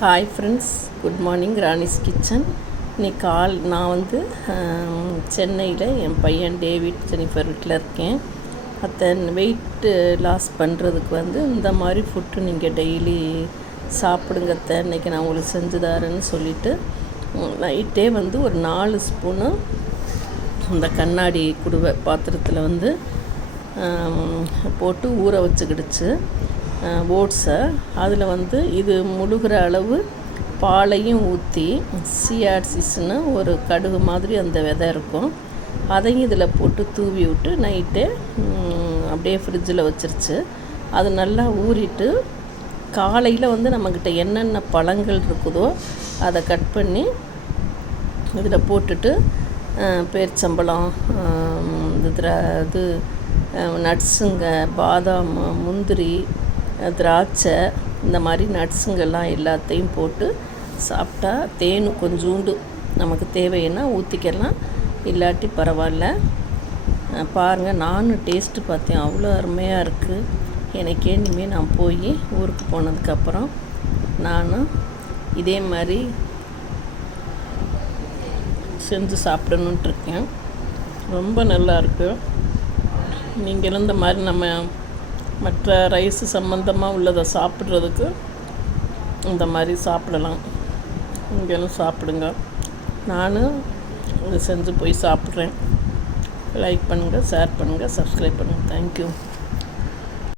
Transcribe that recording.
Hi friends, good morning. Rani's kitchen. இன்னைக்கு நான் சென்னையில் என் பையன் டேவிட் ஜெனிஃபர் வீட்டில் இருக்கேன். வெயிட் லாஸ் பண்ணுறதுக்கு இந்த மாதிரி ஃபுட்டு நீங்கள் டெய்லி சாப்பிடுங்க. இன்றைக்கி நான் உங்களுக்கு செஞ்சு தரேன்னு சொல்லிவிட்டு நைட்டே ஒரு 4 ஸ்பூனு அந்த கண்ணாடி குடுவை பாத்திரத்தில் போட்டு ஊற வச்சுக்கிடுச்சு ஓட்ஸை. அதில் இது முழுகிற அளவு பாலையும் ஊற்றி சியாட்சிஸ்ன்னு ஒரு கடுகு மாதிரி அந்த விதை இருக்கும், அதையும் இதில் போட்டு தூவி விட்டு நைட்டே அப்படியே ஃப்ரிட்ஜில் வச்சிருச்சு. அது நல்லா ஊறிட்டு காலையில் நம்மக்கிட்ட என்னென்ன பழங்கள் இருக்குதோ அதை கட் பண்ணி இதில் போட்டுட்டு பேரிச்சம்பழம், இது நட்ஸுங்க, பாதாம், முந்திரி, திராட்சை, இந்த மாதிரி நட்ஸுங்கெல்லாம் எல்லாத்தையும் போட்டு சாப்பிட்டா தேன் கொஞ்சோண்டு நமக்கு தேவைன்னா ஊற்றிக்கலாம், இல்லாட்டி பரவாயில்ல. பாருங்கள், நானும் டேஸ்ட்டு பார்த்தேன், அவ்வளோ அருமையாக இருக்குது. எனக்கே இனிமேல் நான் போய் ஊருக்கு போனதுக்கப்புறம் நானும் இதே மாதிரி செஞ்சு சாப்பிடணுன்ட்டு இருக்கேன். ரொம்ப நல்லாயிருக்கு. நீங்களும் இந்த மாதிரி நம்ம மற்ற ரைஸு சம்மந்தமாக உள்ளதை சாப்பிட்றதுக்கு இந்த மாதிரி சாப்பிடலாம். நீங்களும் சாப்பிடுங்க. நானும் இதை செஞ்சு போய் சாப்பிட்றேன். லைக் பண்ணுங்கள், ஷேர் பண்ணுங்கள், சப்ஸ்கிரைப் பண்ணுங்கள். தேங்க்யூ.